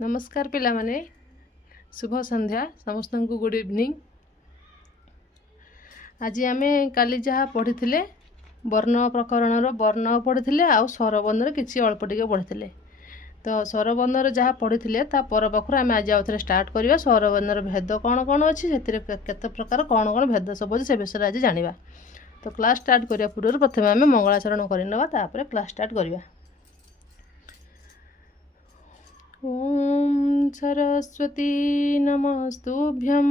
नमस्कार पिला माने शुभ संध्या समस्त को गुड इवनिंग। आज आम काली जहाँ पढ़ी वर्ण प्रकरण वर्ण पढ़ी आउ स्वरबर्णर किसी अल्प टे पढ़ी तो स्वरबर्णर जहाँ पढ़ी पर पाखर आम आज आउ थे स्टार्ट करवा स्वरबर्णर भेद कौन कौन अच्छी केते प्रकार कौन कौन भेद सब अच्छे से विषय आज जाना। तो क्लास स्टार्ट करने पूर्व प्रथम आम मंगलाचरण करवा क्लास स्टार्ट करवा। ओम सरस्वती नमस्तुभ्यं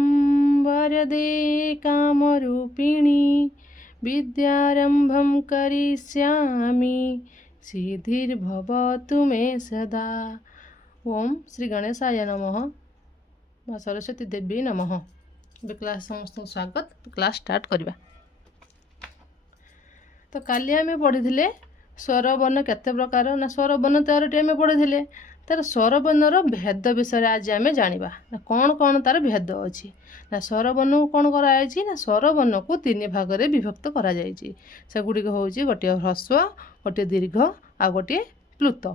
वरदे कामरूपिणी विद्यारंभं करिष्यामि सिद्धिर्भवतु मे सदा। ओम श्री गणेशाय नमः माँ सरस्वती देवी नमः। क्लास समस्त स्वागत। क्लास स्टार्ट करवा। तो काली आम पढ़ी स्वरबर्ण केते प्रकार ना स्वरबर्ण 13टी आम पढ़ी तार स्वरबर्णर भेद विषय आज आम जाना ना कौन कौन तार भेद अच्छी ना स्वरबर्ण को कौन कराई ना स्वरबर्ण को 3 भाग में विभक्त करगुड़िक हूँ गोटे ह्रस्व गोटे दीर्घ आ गोटे प्लुत।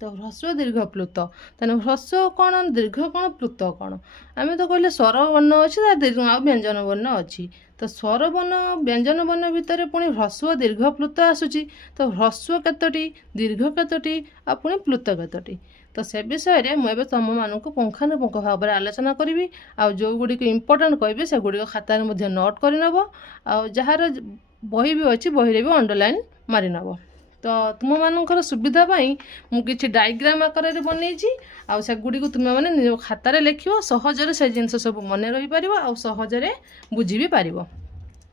तो ह्रस्व दीर्घ प्लुत तेना ह्रस्व कौन दीर्घ कौन प्लुत कौन आम तो कहले स्वरबर्ण अच्छी दीर्घ आ व्यंजन वर्ण अच्छी। तो स्वरबर्ण व्यंजन वर्ण भितर पुणी ह्रस्व दीर्घ प्लुत आसूची। तो ह्रस्व केतोटी दीर्घ केतोटी आ पुणी प्लुत केतोटी तो से विषय में मुझे तुम मानक पुंखानुपुंख भाव में आलोचना करी। आ जो गुड़िक इंपोर्टाट कहे से गुड़िक खातार नोट करनब आ जार बही भी अच्छी बही भी अंडरलाइन मारिनब। तो तुम मानकर सुविधा मु किछि डायग्राम आकार में बनई आ सेगुड़ी को तुम मैंने निज खातार लिख सहजरे से जिन सब मन रही पार आ सहजरे बुझी भी पार।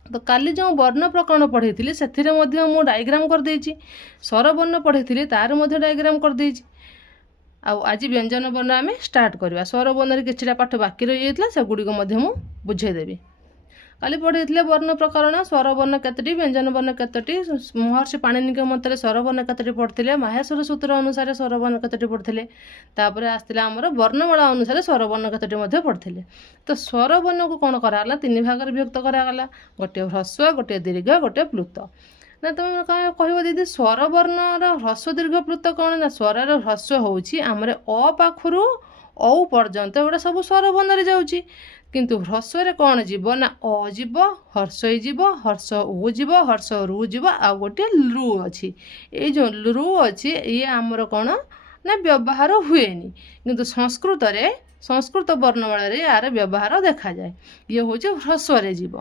तो काली जो वर्ण प्रकरण पढ़ी से डायग्राम करदे स्वरबर्ण पढ़ी तार डायग्राम करदे आज व्यंजन वर्ण आम स्टार्ट करवा। स्वरबर्ण किछिटा पाठ बाकी रही जाता से गुड़िक बुझेदेवी। काली पढ़ी वर्ण प्रकरण स्वरबर्ण केतोटी व्यंजन वर्ण केतोटी महर्षि पाणिनिक मत स्वरबर्ण केतोटी पढ़ते माहेश्वर सूत्र अनुसार स्वरबर्ण केतोटी पढ़ते तापर आसला आमर वर्णमाला अनुसार स्वरबर्ण केतोटी पढ़ते। तो स्वरबर्ण को कौन कराला 3 भाग में विभक्त कराला गोटे ह्रस्व गोटे दीर्घ गोटे प्लुत। ना तुम कह दीदी स्वरबर्णर ह्रस्व दीर्घ प्लुत कौन ना स्वरर ह्रस्व होउछि आमर अ पाखरु औ पर्यंत एगुड़ा सब स्वरबर्ण जाऊँगी किंतु ह्रस्व कौन जीव ना अ जीव हर्ष जीव हर्ष उ जीव हर्ष रु जीव आ गोटे लु अच्छी ये जो लु अच्छी ये आमर कौन ना व्यवहार हुए किंतु संस्कृत वर्णमाला यार व्यवहार देखा जाए ये हूँ ह्रस्व जीव।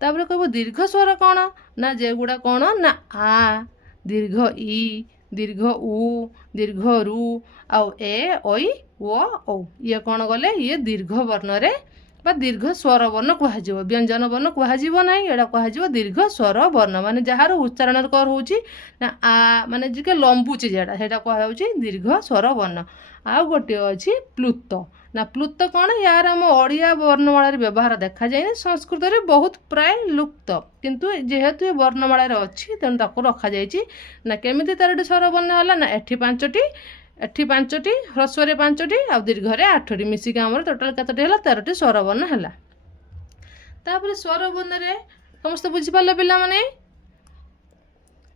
तापर कह दीर्घ स्वर कौन ना जेगुड़ा कौन ना आ दीर्घ ई दीर्घ उ दीर्घ रु आउ ए ओई ओ ये कौन गले ये दीर्घ वर्ण रे बा दीर्घ स्वर वर्ण कह व्यंजन वर्ण कह ना एटा कह दीर्घ स्वर वर्ण माने जार उच्चारण कर हो ना आ माने जे लंबुची जेटा सेटा कह दीर्घ स्वर वर्ण। आ गोटे अच्छी प्लुत ना प्लुत कौन यार आम ओडिया वर्णमाला व्यवहार देखा जाए संस्कृत में बहुत प्राय लुप्त किंतु जेहेतु ये वर्णमाला अच्छी तेणु ताको रखा जाइए ना केमिति 13टी स्वर वर्ण है ना एठी 5टी ह्रस्व 5टी आ दीर्घ 8टी मिसिक आम टोटाल केतोटी है 13टी स्वर वर्ण है। तापर स्वर वर्ण रे समस्त बुझीपाल पिला माने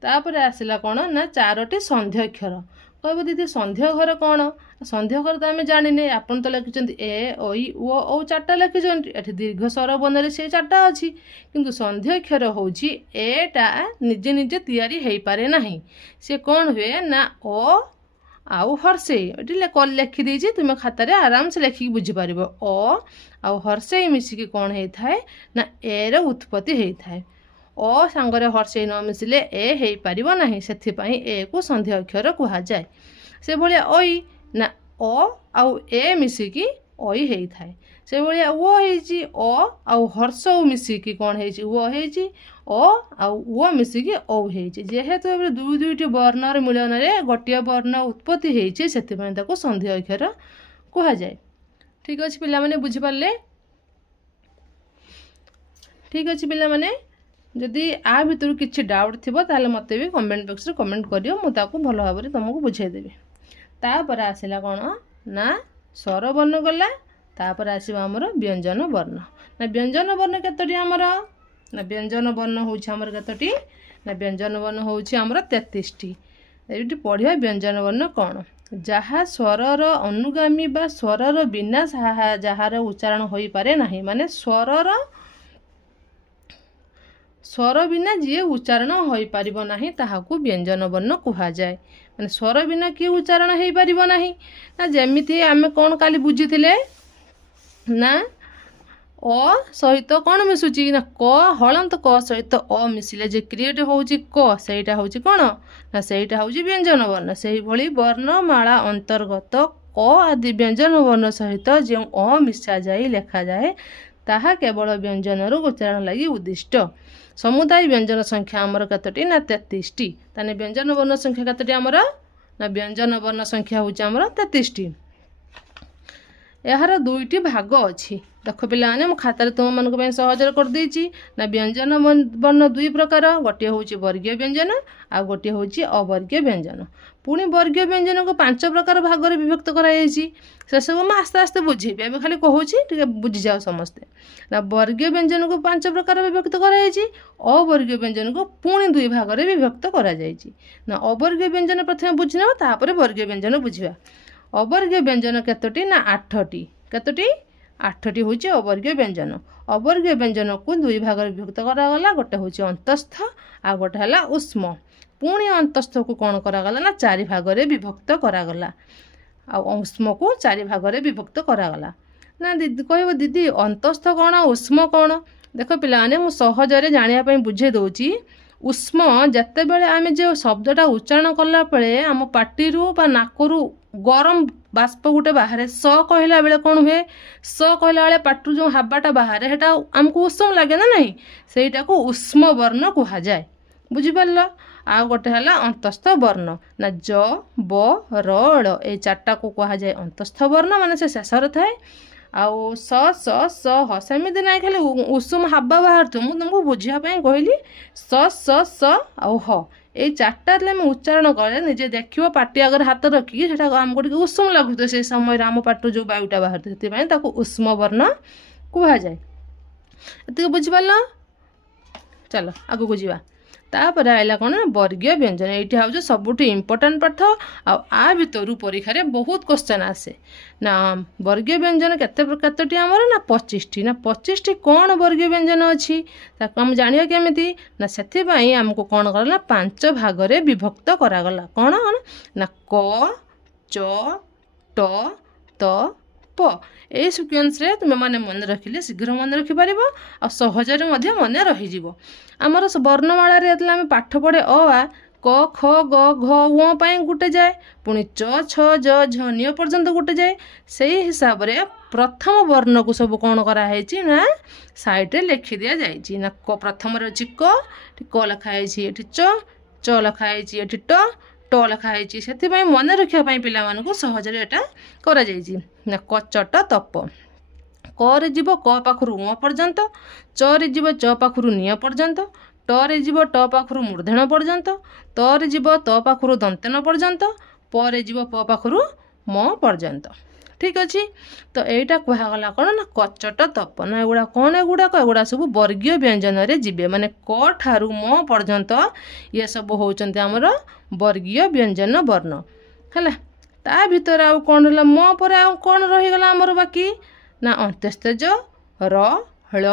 तापर आसला कौन ना 4टी संध्यक्षर कह दीदी संध्यघर कौन संध्यघर तो आम जाने आपन तो लिखिं ए ओई ओ 4टा लिखिं ये दीर्घ स्वर वर्ण से 4टा अच्छी किंतु संध्यक्षर हूँ एटा निजे निजे तैयारी हो पारे ना सी कौन हुए ना ओ आउ हर्षे ये लिखिदे तुम खातार आराम से लिखिकी बुझीपार अ आउ हर्षे मिसिकी कौन होता है ना ए रो उत्पत्ति होता है अ सांगरे हर्षे न मिसिले ए हो पार ना से ए को संध्या अक्षर कहुए से भाया ओई ना अ आउ ए मिसिकी ओई होता है से भाया ओ हो आउ हर्ष मिसिकी कौन हो आउ मिसिकी औ जेहेतु दुईटी वर्णर मिलन में गोटे वर्ण उत्पत्ति होती से संध्या अक्षर कहुए। ठीक अच्छे पिला माने बुझीपारे। ठीक अच्छे पिला माने जदि आ भितर किसी डाउट थी ताले मत भी कमेंट बॉक्स रे कमेंट करियो मुझे भल भाव में तुमको बुझेदेवी। तापर आसला कौन ना स्वर वर्ण गला तापर आसो आमर व्यंजन वर्ण ना व्यंजन वर्ण केतोटी आमर ना व्यंजन वर्ण होमर केतोटी ना व्यंजन वर्ण होमर 33टी। ये पढ़िया व्यंजन वर्ण कौन ଯାହା ସ୍ୱରର ଅନୁଗାମୀ ବା ସ୍ୱରର ବିନା ଯାହାର ଉଚ୍ଚାରଣ ହୋଇପାରେ ନାହିଁ। ମାନେ ସ୍ୱର ବିନା ଯିଏ ଉଚ୍ଚାରଣ ହୋଇପାରିବ ନାହିଁ ତାହାକୁ ବ୍ୟଞ୍ଜନ ବର୍ଣ୍ଣ କୁହାଯାଏ। ମାନେ ସ୍ୱର ବିନା କିଏ ଉଚ୍ଚାରଣ ହେଇପାରିବ ନାହିଁ। ନା ଯେମିତି ଆମେ କ'ଣ କାଲି ବୁଝିଥିଲେ ନା ଅ ସହିତ କ'ଣ ମିଶୁଛି ନା କ ହଳନ୍ତ କ ସହିତ ଅ ମିଶିଲେ ଯେ କ୍ରିଏଟ ହେଉଛି କ, ସେଇଟା ହେଉଛି କ'ଣ ନା ସେଇଟା ହେଉଛି ବ୍ୟଞ୍ଜନ ବର୍ଣ୍ଣ। ସେହିଭଳି ବର୍ଣ୍ଣମାଳା ଅନ୍ତର୍ଗତ କ ଆଦି ବ୍ୟଞ୍ଜନ ବର୍ଣ୍ଣ ସହିତ ଯେଉଁ ଅ ମିଶାଯାଇ ଲେଖାଯାଏ ତାହା କେବଳ ବ୍ୟଞ୍ଜନର ଉଚ୍ଚାରଣ ଲାଗି ଉଦ୍ଦିଷ୍ଟ। ସମୁଦାୟ ବ୍ୟଞ୍ଜନ ସଂଖ୍ୟା ଆମର କେତୋଟି ନା 33ଟି। ତାହେଲେ ବ୍ୟଞ୍ଜନ ବର୍ଣ୍ଣ ସଂଖ୍ୟା କେତୋଟି ଆମର ନା ବ୍ୟଞ୍ଜନ ବର୍ଣ୍ଣ ସଂଖ୍ୟା ହେଉଛି ଆମର 33ଟି। ଏହାର 2ଟି ଭାଗ ଅଛି। ଦେଖ ପିଲାମାନେ ମୁଁ ଖାତାରେ ତୁମମାନଙ୍କ ପାଇଁ ସହଜରେ କରିଦେଇଛି। ନା ବ୍ୟଞ୍ଜନ ବର୍ଣ୍ଣ 2 ପ୍ରକାର, ଗୋଟିଏ ହେଉଛି ବର୍ଗୀୟ ବ୍ୟଞ୍ଜନ ଆଉ ଗୋଟିଏ ହେଉଛି ଅବର୍ଗୀୟ ବ୍ୟଞ୍ଜନ। ପୁଣି ବର୍ଗୀୟ ବ୍ୟଞ୍ଜନକୁ 5 ପ୍ରକାର ଭାଗରେ ବିଭକ୍ତ କରାଯାଇଛି। ସେସବୁ ମୁଁ ଆସ୍ତେ ଆସ୍ତେ ବୁଝେଇବି, ଏବେ ଖାଲି କହୁଛି ଟିକେ ବୁଝିଯାଅ ସମସ୍ତେ। ନା ବର୍ଗୀୟ ବ୍ୟଞ୍ଜନକୁ 5 ପ୍ରକାର ବିଭକ୍ତ କରାଯାଇଛି, ଅବର୍ଗୀୟ ବ୍ୟଞ୍ଜନକୁ ପୁଣି 2 ଭାଗରେ ବିଭକ୍ତ କରାଯାଇଛି। ନା ଅବର୍ଗୀୟ ବ୍ୟଞ୍ଜନ ପ୍ରଥମେ ବୁଝିନେବା, ତାପରେ ବର୍ଗୀୟ ବ୍ୟଞ୍ଜନ ବୁଝିବା। ଅବର୍ଗୀୟ ବ୍ୟଞ୍ଜନ କେତୋଟି ନା 8ଟି। କେତୋଟି? 8ଟି ହେଉଛି ଅବର୍ଗୀୟ ବ୍ୟଞ୍ଜନ। ଅବର୍ଗୀୟ ବ୍ୟଞ୍ଜନକୁ 2 ଭାଗରେ ବିଭକ୍ତ କରାଗଲା, ଗୋଟେ ହେଉଛି ଅନ୍ତସ୍ଥ ଆଉ ଗୋଟେ ହେଲା ଉଷ୍ମ। ପୁଣି ଅନ୍ତସ୍ଥକୁ କ'ଣ କରାଗଲା ନା 4 ଭାଗରେ ବିଭକ୍ତ କରାଗଲା ଆଉ ଉଷ୍ମକୁ 4 ଭାଗରେ ବିଭକ୍ତ କରାଗଲା। ନା ଦିଦି କହିବ ଦିଦି ଅନ୍ତସ୍ଥ କ'ଣ ଉଷ୍ମ କ'ଣ? ଦେଖ ପିଲାମାନେ ମୁଁ ସହଜରେ ଜାଣିବା ପାଇଁ ବୁଝେଇ ଦେଉଛି। ଉଷ୍ମ ଯେତେବେଳେ ଆମେ ଯେଉଁ ଶବ୍ଦଟା ଉଚ୍ଚାରଣ କଲା ବେଳେ ଆମ ପାଟିରୁ ବା ନାକରୁ ଗରମ ବାଷ୍ପ ଗୋଟେ ବାହାରେ, ସ କହିଲା ବେଳେ କ'ଣ ହୁଏ, ସ କହିଲା ବେଳେ ପାଟିରୁ ଯେଉଁ ହାବାଟା ବାହାରେ ସେଟା ଆମକୁ ଉଷ୍ମ ଲାଗେ ନା ନାହିଁ, ସେଇଟାକୁ ଉଷ୍ମ ବର୍ଣ୍ଣ କୁହାଯାଏ। ବୁଝିପାରିଲ? ଆଉ ଗୋଟେ ହେଲା ଅନ୍ତସ୍ଥ ବର୍ଣ୍ଣ। ନା ଜ ବ ର ଳ ଏଇ 4ଟାକୁ କୁହାଯାଏ ଅନ୍ତସ୍ଥ ବର୍ଣ୍ଣ, ମାନେ ସେ ଶେଷରେ ଥାଏ। ଆଉ ସ ସ ସ ହ ସେମିତି ନାହିଁ ଖାଲି ଉଷୁମ ହାବା ବାହାରୁଥିବ। ମୁଁ ତୁମକୁ ବୁଝିବା ପାଇଁ କହିଲି ସ ସ ସ ଆଉ ହ ଏଇ 4ଟା ଯେତେବେଳେ ଆମେ ଉଚ୍ଚାରଣ କଲେ ନିଜେ ଦେଖିବ ପାଟି ଆଗରେ ହାତ ରଖିକି ସେଟା ଆମକୁ ଟିକେ ଉଷୁମ ଲାଗୁଥିବ ସେଇ ସମୟରେ ଆମ ପାଟିରୁ ଯେଉଁ ବାୟୁଟା ବାହାରୁଥିବ, ସେଥିପାଇଁ ତାକୁ ଉଷ୍ମ ବର୍ଣ୍ଣ କୁହାଯାଏ। ଏତିକି ବୁଝିପାରିଲ? ଚାଲ ଆଗକୁ ଯିବା। ତାପରେ ଆଇଲା କ'ଣ ନା ବର୍ଗୀୟ ବ୍ୟଞ୍ଜନ। ଏଇଠି ହେଉଛି ସବୁଠୁ ଇମ୍ପୋର୍ଟାଣ୍ଟ ପାଠ ଆଉ ଆ ଭିତରୁ ପରୀକ୍ଷାରେ ବହୁତ କ୍ୱେଶ୍ଚନ୍ ଆସେ। ନା ବର୍ଗୀୟ ବ୍ୟଞ୍ଜନ କେତୋଟି ଆମର ନା 25ଟି। ନା 25ଟି କ'ଣ ବର୍ଗୀୟ ବ୍ୟଞ୍ଜନ ଅଛି ତାକୁ ଆମେ ଜାଣିବା କେମିତି? ନା ସେଥିପାଇଁ ଆମକୁ କ'ଣ କରାଗଲା 5 ଭାଗରେ ବିଭକ୍ତ କରାଗଲା। କ'ଣ ନା କ ଚ ଟ ତ ପ। ଏଇ ସିକ୍ୱେନ୍ସରେ ତୁମେମାନେ ମନେ ରଖିଲେ ଶୀଘ୍ର ମନେ ରଖିପାରିବ ଆଉ ସହଜରେ ମଧ୍ୟ ମନେ ରହିଯିବ। ଆମର ବର୍ଣ୍ଣମାଳାରେ ଯେତେବେଳେ ଆମେ ପାଠ ପଢ଼େ ଅ ଆ କ ଖ ଗ ଘ ଙ ପାଇଁ ଗୋଟେ ଯାଏ, ପୁଣି ଚ ଛ ଜ ଝ ନ୍ୟ ପର୍ଯ୍ୟନ୍ତ ଗୋଟେ ଯାଏ। ସେଇ ହିସାବରେ ପ୍ରଥମ ବର୍ଣ୍ଣକୁ ସବୁ କ'ଣ କରାହେଇଛି ନା ସାଇଡ଼ରେ ଲେଖି ଦିଆଯାଇଛି। ନା କ ପ୍ରଥମରେ ଅଛି କ, ଏଠି କ ଲେଖା ହେଇଛି, ଏଠି ଚ ଲେଖା ହେଇଛି, ଏଠି ଟ ଲେଖା ହେଇଛି। ସେଥିପାଇଁ ମନେ ରଖିବା ପାଇଁ ପିଲାମାନଙ୍କୁ ସହଜରେ ଏଟା କରାଯାଇଛି। ନା କଚଟ ତପ। କରେ ଯିବ କ ପାଖରୁ ଙ ପର୍ଯ୍ୟନ୍ତ, ଚରେ ଯିବ ଚ ପାଖରୁ ନ୍ୟ ପର୍ଯ୍ୟନ୍ତ, ଟରେ ଯିବ ଟ ପାଖରୁ ମୂର୍ଧଣ ପର୍ଯ୍ୟନ୍ତ, ତରେ ଯିବ ତ ପାଖରୁ ଦନ୍ତେନ ପର୍ଯ୍ୟନ୍ତ, ପରେ ଯିବ ପ ପାଖରୁ ମ ପର୍ଯ୍ୟନ୍ତ। ଠିକ୍ ଅଛି? ତ ଏଇଟା କୁହାଗଲା କ'ଣ ନା କଚଟ ତପ। ନା ଏଗୁଡ଼ା କ'ଣ? ଏଗୁଡ଼ା ସବୁ ବର୍ଗୀୟ ବ୍ୟଞ୍ଜନରେ ଯିବେ। ମାନେ କ ଠାରୁ ମ ପର୍ଯ୍ୟନ୍ତ ଇଏ ସବୁ ହେଉଛନ୍ତି ଆମର ବର୍ଗୀୟ ବ୍ୟଞ୍ଜନ ବର୍ଣ୍ଣ। ହେଲା? ତା ଭିତରେ ଆଉ କ'ଣ ରହିଲା? ମ ପରେ ଆଉ କ'ଣ ରହିଗଲା ଆମର ବାକି? ନା ଅନ୍त्यସ୍ତଜ ର ହଳ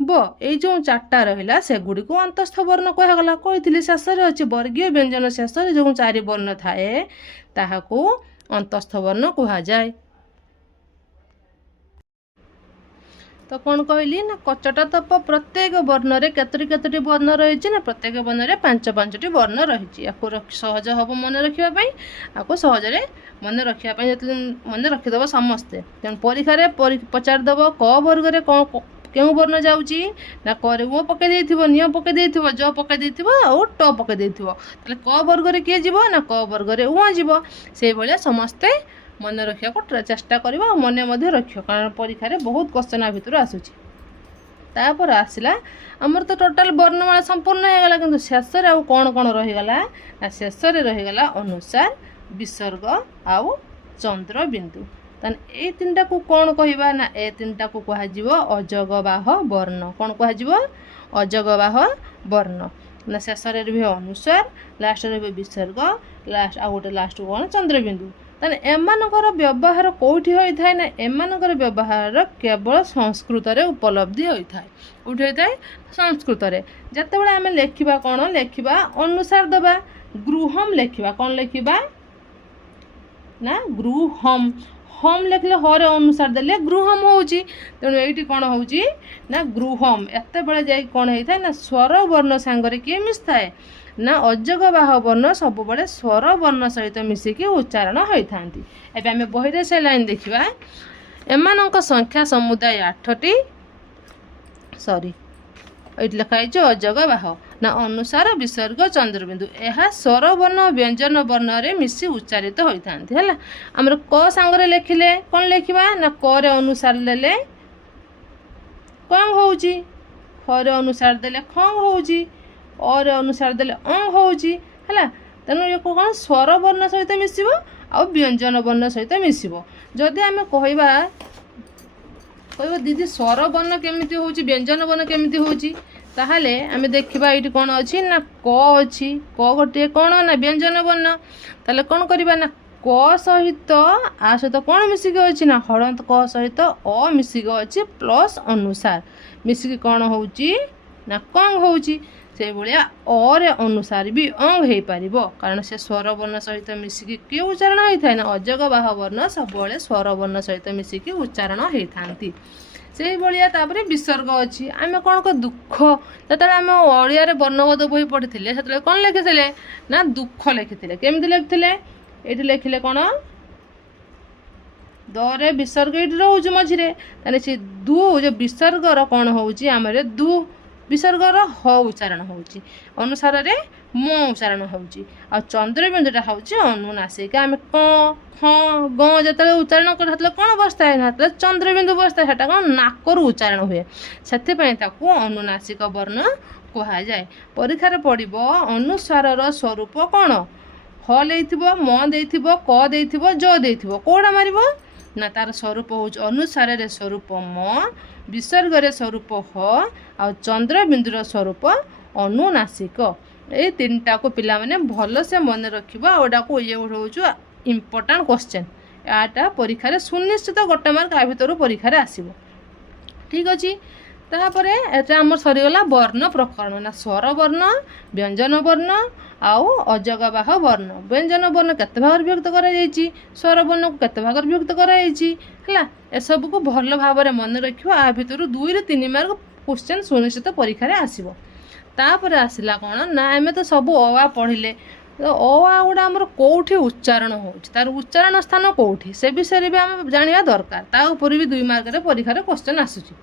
ବ। ଏଇ ଯେଉଁ 4ଟା ରହିଲା ସେଗୁଡ଼ିକୁ ଅନ୍ତସ୍ଥ ବର୍ଣ୍ଣ କୁହାଗଲା। କହିଥିଲି ଶେଷରେ ଅଛି ବର୍ଗୀୟ ବ୍ୟଞ୍ଜନ ଶେଷରେ ଯେଉଁ 4 ବର୍ଣ୍ଣ ଥାଏ ତାହାକୁ ଅନ୍ତସ୍ଥ ବର୍ଣ୍ଣ କୁହାଯାଏ। ତ କ'ଣ କହିଲି ନା କଚଟ ତପ ପ୍ରତ୍ୟେକ ବର୍ଣ୍ଣରେ କେତୋଟି ବର୍ଣ୍ଣ ରହିଛି ନା ପ୍ରତ୍ୟେକ ବର୍ଣ୍ଣରେ 5ଟି ବର୍ଣ୍ଣ ରହିଛି। ୟାକୁ ସହଜ ହେବ ମନେ ରଖିବା ପାଇଁ, ୟାକୁ ସହଜରେ ମନେ ରଖିବା ପାଇଁ ଯେତେବେଳେ ମନେ ରଖିଦେବ ସମସ୍ତେ। ତେଣୁ ପରୀକ୍ଷାରେ ପଚାରିଦେବ କ ବର୍ଗରେ କ'ଣ କେଉଁ ବର୍ଣ୍ଣ ଯାଉଛି ନା କରେ ଙ ପକାଇ ଦେଇଥିବ, ନ୍ୟ ପକାଇ ଦେଇଥିବ, ଜ ପକାଇ ଦେଇଥିବ ଆଉ ଟ ପକାଇ ଦେଇଥିବ। ତାହେଲେ କ ବର୍ଗରେ କିଏ ଯିବ ନା କ ବର୍ଗରେ ଙ ଯିବ। ସେଇଭଳିଆ ସମସ୍ତେ ମନେ ରଖିବାକୁ ଚେଷ୍ଟା କରିବ ଆଉ ମନେ ମଧ୍ୟ ରଖିବ, କାରଣ ପରୀକ୍ଷାରେ ବହୁତ କ୍ୱେଶ୍ଚନ୍ ଆ ଭିତରୁ ଆସୁଛି। ତାପରେ ଆସିଲା ଆମର ତ ଟୋଟାଲ ବର୍ଣ୍ଣମାଳା ସମ୍ପୂର୍ଣ୍ଣ ହେଇଗଲା, କିନ୍ତୁ ଶେଷରେ ଆଉ କ'ଣ କ'ଣ ରହିଗଲା ନା ଶେଷରେ ରହିଗଲା ଅନୁସାର, ବିସର୍ଗ ଆଉ ଚନ୍ଦ୍ରବିନ୍ଦୁ। ତାହେଲେ ଏଇ 3ଟାକୁ କ'ଣ କହିବା ନା ଏ 3ଟାକୁ କୁହାଯିବ ଅଜଗବାହ ବର୍ଣ୍ଣ। କ'ଣ କୁହାଯିବ? ଅଜଗବାହ ବର୍ଣ୍ଣ। ନା ଶେଷରେ ରହିବ ଅନୁସାର, ଲାଷ୍ଟରେ ରହିବ ବିସର୍ଗ, ଆଉ ଗୋଟେ ଲାଷ୍ଟକୁ କ'ଣ ଚନ୍ଦ୍ରବିନ୍ଦୁ। ତାହେଲେ ଏମାନଙ୍କର ବ୍ୟବହାର କେଉଁଠି ହୋଇଥାଏ ନା ଏମାନଙ୍କର ବ୍ୟବହାର କେବଳ ସଂସ୍କୃତରେ ଉପଲବ୍ଧି ହୋଇଥାଏ। କେଉଁଠି ହୋଇଥାଏ? ସଂସ୍କୃତରେ। ଯେତେବେଳେ ଆମେ ଲେଖିବା କ'ଣ ଲେଖିବା ଅନୁସାର ଦେବା, ଗୃହମ୍ ଲେଖିବା, କ'ଣ ଲେଖିବା ନା ଗୃହମ୍। ହମ୍ ଲେଖିଲେ ହରେ ଅନୁସାର ଦେଲେ ଗୃହମ୍ ହେଉଛି। ତେଣୁ ଏଇଠି କ'ଣ ହେଉଛି ନା ଗୃହମ୍। ଏତେବେଳେ ଯାଇକି କ'ଣ ହେଇଥାଏ ନା ସ୍ୱର ବର୍ଣ୍ଣ ସାଙ୍ଗରେ କିଏ ମିଶିଥାଏ ନା ଅଜଗ ବାହ ବର୍ଣ୍ଣ ସବୁବେଳେ ସ୍ୱର ବର୍ଣ୍ଣ ସହିତ ମିଶିକି ଉଚ୍ଚାରଣ ହୋଇଥାନ୍ତି। ଏବେ ଆମେ ବହିରେ ସେ ଲାଇନ୍ ଦେଖିବା। ଏମାନଙ୍କ ସଂଖ୍ୟା ସମୁଦାୟ 8ଟି। ଏଇଠି ଲେଖା ହେଇଛି ଅଜଗ ବାହ ନା ଅନୁସାର ବିସର୍ଗ ଚନ୍ଦ୍ରବିନ୍ଦୁ। ଏହା ସ୍ୱର ବର୍ଣ୍ଣ ବ୍ୟଞ୍ଜନ ବର୍ଣ୍ଣରେ ମିଶି ଉଚ୍ଚାରିତ ହୋଇଥାନ୍ତି। ହେଲା, ଆମର କ ସାଙ୍ଗରେ ଲେଖିଲେ କ'ଣ ଲେଖିବା ନା କରେ ଅନୁସାର ଦେଲେ କଣ ହେଉଛି, ଖରେ ଅନୁସାର ଦେଲେ ଖଙ୍ଗ ହେଉଛି, ଅରେ ଅନୁସାର ଦେଲେ ଅଙ୍ଗ ହେଉଛି। ହେଲା, ତେଣୁ ଇଏ କ'ଣ ସ୍ୱର ବର୍ଣ୍ଣ ସହିତ ମିଶିବ ଆଉ ବ୍ୟଞ୍ଜନ ବର୍ଣ୍ଣ ସହିତ ମିଶିବ। ଯଦି ଆମେ କହିବା ଦିଦି ସ୍ୱର ବର୍ଣ୍ଣ କେମିତି ହେଉଛି ବ୍ୟଞ୍ଜନ ବର୍ଣ୍ଣ କେମିତି ହେଉଛି, ତାହେଲେ ଆମେ ଦେଖିବା ଏଇଠି କ'ଣ ଅଛି ନା କ ଅଛି। କ ଗୋଟିଏ କ'ଣ ନା ବ୍ୟଞ୍ଜନ ବର୍ଣ୍ଣ। ତାହେଲେ କ'ଣ କରିବା ନା କ ସହିତ ଆ ସହିତ କ'ଣ ମିଶିକି ଅଛି ନା ହଳନ୍ତ କ ସହିତ ଅ ମିଶିକି ଅଛି ପ୍ଲସ୍ ଅନୁସାର ମିଶିକି କ'ଣ ହେଉଛି ନା କଙ୍ଗ ହେଉଛି। ସେଇଭଳିଆ ଅରେ ଅନୁସାର ବି ଅଙ୍ଗ ହେଇପାରିବ, କାରଣ ସେ ସ୍ୱର ବର୍ଣ୍ଣ ସହିତ ମିଶିକି କିଏ ଉଚ୍ଚାରଣ ହେଇଥାଏ ନା ଅଜଗ ବାହ ବର୍ଣ୍ଣ ସବୁବେଳେ ସ୍ୱର ବର୍ଣ୍ଣ ସହିତ ମିଶିକି ଉଚ୍ଚାରଣ ହେଇଥାନ୍ତି। ସେଇଭଳିଆ ତାପରେ ବିସର୍ଗ ଅଛି। ଆମେ କ'ଣ ଦୁଃଖ, ଯେତେବେଳେ ଆମେ ଓଡ଼ିଆରେ ବର୍ଣ୍ଣବୋଧ ବହି ପଢ଼ିଥିଲେ ସେତେବେଳେ କ'ଣ ଲେଖିଥିଲେ ନା ଦୁଃଖ ଲେଖିଥିଲେ। କେମିତି ଲେଖିଥିଲେ? ଏଇଠି ଲେଖିଲେ କ'ଣ ଦରେ ବିସର୍ଗ ଏଇଠି ରହୁଛି ମଝିରେ। ତାହେଲେ ସେ ଯେଉଁ ବିସର୍ଗର କ'ଣ ହେଉଛି ଆମର ବିସର୍ଗର ହ ଉଚ୍ଚାରଣ ହେଉଛି, ଅନୁସାରରେ ମ ଉଚ୍ଚାରଣ ହେଉଛି, ଆଉ ଚନ୍ଦ୍ରବିନ୍ଦୁଟା ହେଉଛି ଅନୁନାସିକା। ଆମେ କ ଖ ଗ ଯେତେବେଳେ ଉଚ୍ଚାରଣ କରୁ ସେତେବେଳେ କ'ଣ ବସିଥାଏ ନା ସେତେବେଳେ ଚନ୍ଦ୍ରବିନ୍ଦୁ ବସିଥାଏ। ସେଟା କ'ଣ ନାକରୁ ଉଚ୍ଚାରଣ ହୁଏ, ସେଥିପାଇଁ ତାକୁ ଅନୁନାସିକ ବର୍ଣ୍ଣ କୁହାଯାଏ। ପରୀକ୍ଷାରେ ପଡ଼ିବ ଅନୁସ୍ୱାରର ସ୍ୱରୂପ କ'ଣ? ହ ଦେଇଥିବ, ମ ଦେଇଥିବ, କ ଦେଇଥିବ, ଜ ଦେଇଥିବ, କେଉଁଟା ମାରିବ ନା ତାର ସ୍ୱରୂପ ହେଉଛି ଅନୁସାରରେ ସ୍ୱରୂପ ମ, ବିସର୍ଗରେ ସ୍ୱରୂପ ହ, ଆଉ ଚନ୍ଦ୍ରବିନ୍ଦୁର ସ୍ୱରୂପ ଅନୁନାସିକ। ଏଇ ତିନିଟାକୁ ପିଲାମାନେ ଭଲସେ ମନେ ରଖିବ। ଆଉ ଏଟାକୁ ଇଏ ହେଉଛି ଇମ୍ପୋର୍ଟାଣ୍ଟ କ୍ୱେଶ୍ଚନ୍। ଏଟା ପରୀକ୍ଷାରେ ସୁନିଶ୍ଚିତ ଗୋଟେ ମାର୍କ ଆ ଭିତରୁ ପରୀକ୍ଷାରେ ଆସିବ। ଠିକ୍ ଅଛି। ତାପରେ ଏଟା ଆମର ସରିଗଲା ବର୍ଣ୍ଣ ପ୍ରକରଣ ନା ସ୍ୱର ବର୍ଣ୍ଣ, ବ୍ୟଞ୍ଜନ ବର୍ଣ୍ଣ ଆଉ ଅଜଗ ବାହ ବର୍ଣ୍ଣ। ବ୍ୟଞ୍ଜନ ବର୍ଣ୍ଣ କେତେ ଭାଗରେ ବିଭକ୍ତ କରାଯାଇଛି, ସ୍ୱର ବର୍ଣ୍ଣକୁ କେତେ ଭାଗରେ ବିଭକ୍ତ କରାଯାଇଛି। ହେଲା, ଏସବୁକୁ ଭଲ ଭାବରେ ମନେ ରଖିବ। ଆ ଭିତରୁ 2ରୁ 3 ମାର୍କ କ୍ୱେଶ୍ଚନ୍ ସୁନିଶ୍ଚିତ ପରୀକ୍ଷାରେ ଆସିବ। ତାପରେ ଆସିଲା କ'ଣ ନା ଆମେ ତ ସବୁ ଅ ଆ ପଢ଼ିଲେ, ଅ ଆ ଗୁଡ଼ା ଆମର କେଉଁଠି ଉଚ୍ଚାରଣ ହେଉଛି, ତାର ଉଚ୍ଚାରଣ ସ୍ଥାନ କେଉଁଠି ସେ ବିଷୟରେ ବି ଆମେ ଜାଣିବା ଦରକାର। ତା ଉପରେ ବି 2 ମାର୍କରେ ପରୀକ୍ଷାରେ କ୍ୱେଶ୍ଚନ୍ ଆସୁଛି।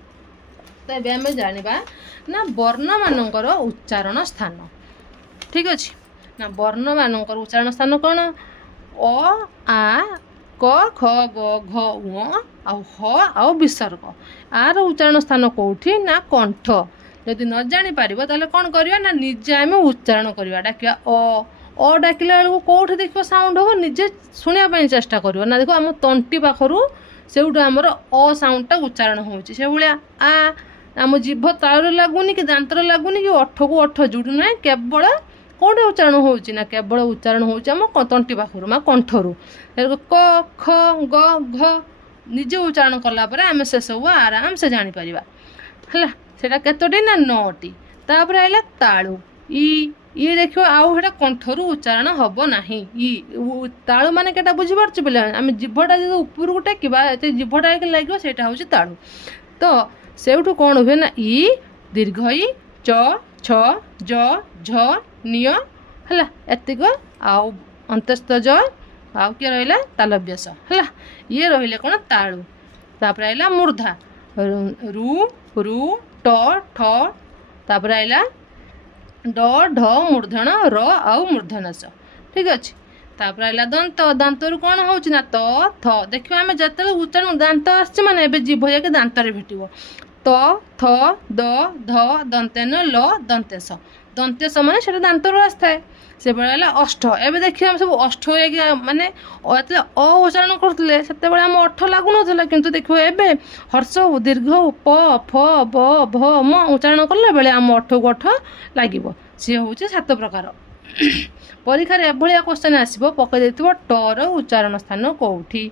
ତ ଏବେ ଆମେ ଜାଣିବା ନା ବର୍ଣ୍ଣମାନଙ୍କର ଉଚ୍ଚାରଣ ସ୍ଥାନ। ଠିକ୍ ଅଛି ନା ବର୍ଣ୍ଣମାନଙ୍କର ଉଚ୍ଚାରଣ ସ୍ଥାନ କ'ଣ? ଅ ଆ କ ଖ ଗ ଘ ଙ ଆଉ ହ ଆଉ ବିସର୍ଗ। ଆର ଉଚ୍ଚାରଣ ସ୍ଥାନ କେଉଁଠି ନା କଣ୍ଠ। ଯଦି ନ ଜାଣିପାରିବ ତାହେଲେ କ'ଣ କରିବା ନା ନିଜେ ଆମେ ଉଚ୍ଚାରଣ କରିବା। ଡାକିବା ଅ ଡାକିଲା ବେଳକୁ କେଉଁଠି ଦେଖିବ ସାଉଣ୍ଡ ହେବ, ନିଜେ ଶୁଣିବା ପାଇଁ ଚେଷ୍ଟା କରିବ ନା। ଦେଖ ଆମ ତଣ୍ଟି ପାଖରୁ ସେଇଠୁ ଆମର ଅ ସାଉଣ୍ଡଟା ଉଚ୍ଚାରଣ ହେଉଛି। ସେଭଳିଆ ଆ ଆମ ଜିଭ ତାଳରେ ଲାଗୁନି କି ଦାନ୍ତରେ ଲାଗୁନି କି ଓଠକୁ ଓଠ ଯୋଡ଼ୁ ନାହିଁ, କେବଳ କେଉଁଠି ଉଚ୍ଚାରଣ ହେଉଛି ନା କେବଳ ଉଚ୍ଚାରଣ ହେଉଛି ଆମ ତଣ୍ଟି ପାଖରୁ ବା କଣ୍ଠରୁ। କ ଖ ଗ ଘ ନିଜେ ଉଚ୍ଚାରଣ କଲା ପରେ ଆମେ ସେସବୁ ଆରାମସେ ଜାଣିପାରିବା। ହେଲା, ସେଇଟା କେତୋଟି ନା 9ଟି। ତାପରେ ଆସିଲା ତାଳୁ। ଇ ଦେଖିବ ଆଉ ସେଇଟା କଣ୍ଠରୁ ଉଚ୍ଚାରଣ ହେବ ନାହିଁ। ତାଳୁ ମାନେ କେଟା ବୁଝିପାରୁଛୁ ପିଲା? ଆମେ ଜିଭଟା ଯଦି ଉପରକୁ ଟେକିବା ଏତେ ଜିଭଟା ଲାଗିବ, ସେଇଟା ହେଉଛି ତାଳୁ। ତ ସେଇଠୁ କ'ଣ ହୁଏ ନା ଇ ଦୀର୍ଘ ଇ ଚ ଛ ଜ ଝ ନିୟ। ହେଲା, ଏତିକ ଆଉ ଅନ୍ତସ୍ଥ ଜ ଆଉ କିଏ ରହିଲା ତାଲବ୍ୟସ। ହେଲା, ଇଏ ରହିଲେ କ'ଣ ତାଳୁ। ତାପରେ ଆସିଲା ମୂର୍ଦ୍ଧା ରୁ ରୁ ଟ ଠ। ତାପରେ ଆସିଲା ଡ ଢ ମୂର୍ଦ୍ଧନ ର ଆଉ ମୂର୍ଦ୍ଧନସ। ଠିକ୍ ଅଛି। ତାପରେ ଆସିଲା ଦନ୍ତ। ଦାନ୍ତରୁ କ'ଣ ହେଉଛି ନା ତ ଥ। ଦେଖିବା ଆମେ ଯେତେବେଳେ ଉଚ୍ଚାରଣ ଦାନ୍ତ ଆସିଛି ମାନେ ଏବେ ଜିଭ ଯାଇକି ଦାନ୍ତରେ ଭେଟିବ। ତ ଥ ଦ ଧ ଦନ୍ତେନ ଲ ଦନ୍ତେଶ। ଦନ୍ତେଶ ମାନେ ସେଇଟା ଦାନ୍ତରୁ ଆସିଥାଏ। ସେଭଳି ହେଲା ଅଷ୍ଟ। ଏବେ ଦେଖିବା ଆମେ ସବୁ ଅଷ୍ଟ ହେଇକି ମାନେ ଯେତେବେଳେ ଅ ଉଚ୍ଚାରଣ କରୁଥିଲେ ସେତେବେଳେ ଆମ ଅଠ ଲାଗୁନଥିଲା, କିନ୍ତୁ ଦେଖିବ ଏବେ ହର୍ଷ ଦୀର୍ଘ ପ ଫ ବ ଭ ମ ଉଚ୍ଚାରଣ କଲା ବେଳେ ଆମ ଅଠକୁ ଅଠ ଲାଗିବ। ସିଏ ହେଉଛି 7 ପ୍ରକାର। ପରୀକ୍ଷାରେ ଏଭଳିଆ କ୍ୱେଶ୍ଚନ୍ ଆସିବ ପକାଇ ଦେଇଥିବ ଟର ଉଚ୍ଚାରଣ ସ୍ଥାନ କେଉଁଠି।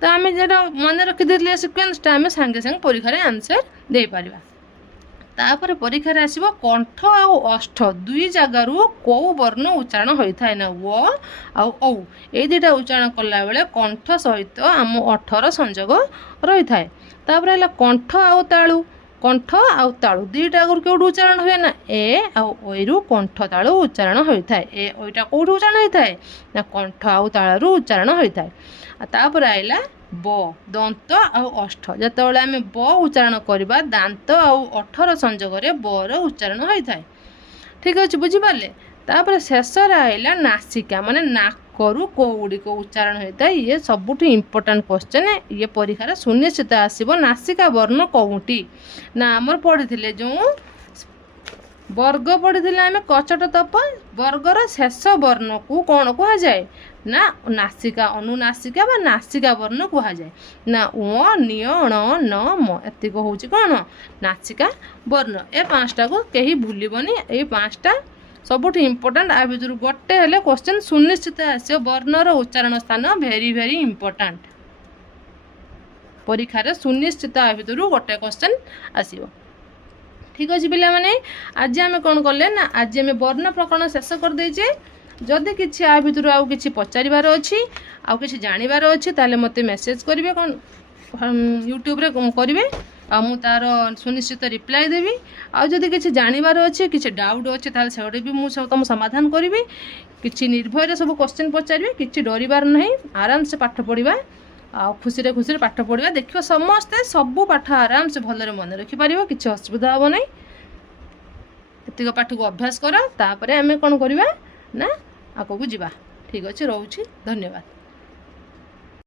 ତ ଆମେ ଯେଟା ମନେ ରଖିଦେଇଥିଲେ ସିକ୍ୱେନ୍ସଟା ଆମେ ସାଙ୍ଗେ ସାଙ୍ଗେ ପରୀକ୍ଷାରେ ଆନ୍ସର୍ ଦେଇପାରିବା। ତାପରେ ପରୀକ୍ଷାରେ ଆସିବ କଣ୍ଠ ଆଉ ଓଷ୍ଠ ଦୁଇ ଜାଗାରୁ କେଉଁ ବର୍ଣ୍ଣ ଉଚ୍ଚାରଣ ହୋଇଥାଏ ନା ୱ ଆଉ ଔ ଏଇ ଦୁଇଟା ଉଚ୍ଚାରଣ କଲାବେଳେ କଣ୍ଠ ସହିତ ଆମ ଓଠର ସଂଯୋଗ ରହିଥାଏ। ତାପରେ ହେଲା କଣ୍ଠ ଆଉ ତାଳୁ। କଣ୍ଠ ଆଉ ତାଳୁ ଦୁଇଟା ଆଗରୁ କେଉଁଠୁ ଉଚ୍ଚାରଣ ହୁଏ ନା ଏ ଆଉ ଐରୁ କଣ୍ଠ ତାଳୁ ଉଚ୍ଚାରଣ ହୋଇଥାଏ। ଏ ଐଟା କେଉଁଠୁ ଉଚ୍ଚାରଣ ହୋଇଥାଏ ନା କଣ୍ଠ ଆଉ ତାଳରୁ ଉଚ୍ଚାରଣ ହୋଇଥାଏ। ଆଉ ତାପରେ ଆସିଲା ବ ଦନ୍ତ ଆଉ ଓଷ୍ଠ। ଯେତେବେଳେ ଆମେ ବ ଉଚ୍ଚାରଣ କରିବା ଦାନ୍ତ ଆଉ ଓଠର ସଂଯୋଗରେ ବର ଉଚ୍ଚାରଣ ହୋଇଥାଏ। ଠିକ୍ ଅଛି, ବୁଝିପାରିଲେ। ତାପରେ ଶେଷରେ ଆସିଲା ନାସିକା ମାନେ ନାକରୁ କେଉଁ ଗୁଡ଼ିକ ଉଚ୍ଚାରଣ ହୋଇଥାଏ। ଇଏ ସବୁଠୁ ଇମ୍ପୋର୍ଟାଣ୍ଟ କ୍ୱେଶ୍ଚନ୍। ଇଏ ପରୀକ୍ଷାରେ ସୁନିଶ୍ଚିତ ଆସିବ। ନାସିକା ବର୍ଣ୍ଣ କେଉଁଠି ନା ଆମର ପଢ଼ିଥିଲେ ଯେଉଁ ବର୍ଗ ପଢ଼ିଥିଲେ ଆମେ କଚଟ ତପ ବର୍ଗର ଶେଷ ବର୍ଣ୍ଣକୁ କ'ଣ କୁହାଯାଏ ନା ନାସିକା ଅନୁନାସିକା ବା ନାସିକା ବର୍ଣ୍ଣ କୁହାଯାଏ। ନା ଙ ନିୟ ଣ ନ ମ ଏତିକ ହେଉଛି କ'ଣ ନାସିକା ବର୍ଣ୍ଣ। ଏ ପାଞ୍ଚଟାକୁ କେହି ଭୁଲିବନି। ଏଇ ପାଞ୍ଚଟା ସବୁଠୁ ଇମ୍ପୋର୍ଟାଣ୍ଟ। ଆ ଭିତରୁ ଗୋଟେ ହେଲେ କ୍ୱେଶ୍ଚନ୍ ସୁନିଶ୍ଚିତ ଆସିବ। ବର୍ଣ୍ଣର ଉଚ୍ଚାରଣ ସ୍ଥାନ ଭେରି ଭେରି ଇମ୍ପୋର୍ଟାଣ୍ଟ। ପରୀକ୍ଷାରେ ସୁନିଶ୍ଚିତ ଆ ଭିତରୁ ଗୋଟେ କ୍ୱେଶ୍ଚନ୍ ଆସିବ। ଠିକ୍ ଅଛି ପିଲାମାନେ, ଆଜି ଆମେ କ'ଣ କଲେ ନା ଆଜି ଆମେ ବର୍ଣ୍ଣ ପ୍ରକରଣ ଶେଷ କରିଦେଇଛେ। ଯଦି କିଛି ଆ ଭିତରୁ ଆଉ କିଛି ପଚାରିବାର ଅଛି ଆଉ କିଛି ଜାଣିବାର ଅଛି ତାହେଲେ ମୋତେ ମେସେଜ୍ କରିବେ, କ'ଣ ୟୁଟ୍ୟୁବରେ କରିବେ ଆଉ ମୁଁ ତା'ର ସୁନିଶ୍ଚିତ ରିପ୍ଲାଏ ଦେବି। ଆଉ ଯଦି କିଛି ଜାଣିବାର ଅଛି କିଛି ଡାଉଟ୍ ଅଛି ତାହେଲେ ସେଗୁଡ଼ା ବି ମୁଁ ତୁମ ସମାଧାନ କରିବି। କିଛି ନିର୍ଭୟରେ ସବୁ କ୍ୱେଶ୍ଚନ୍ ପଚାରିବେ, କିଛି ଡରିବାର ନାହିଁ। ଆରାମସେ ପାଠ ପଢ଼ିବା ଆଉ ଖୁସିରେ ଖୁସିରେ ପାଠ ପଢ଼ିବା। ଦେଖିବ ସମସ୍ତେ ସବୁ ପାଠ ଆରାମସେ ଭଲରେ ମନେ ରଖିପାରିବ, କିଛି ଅସୁବିଧା ହେବ ନାହିଁ। ଏତିକ ପାଠକୁ ଅଭ୍ୟାସ କର, ତାପରେ ଆମେ କ'ଣ କରିବା ନା ଆଗକୁ ଯିବା। ଠିକ୍ ଅଛି, ରହୁଛି, ଧନ୍ୟବାଦ।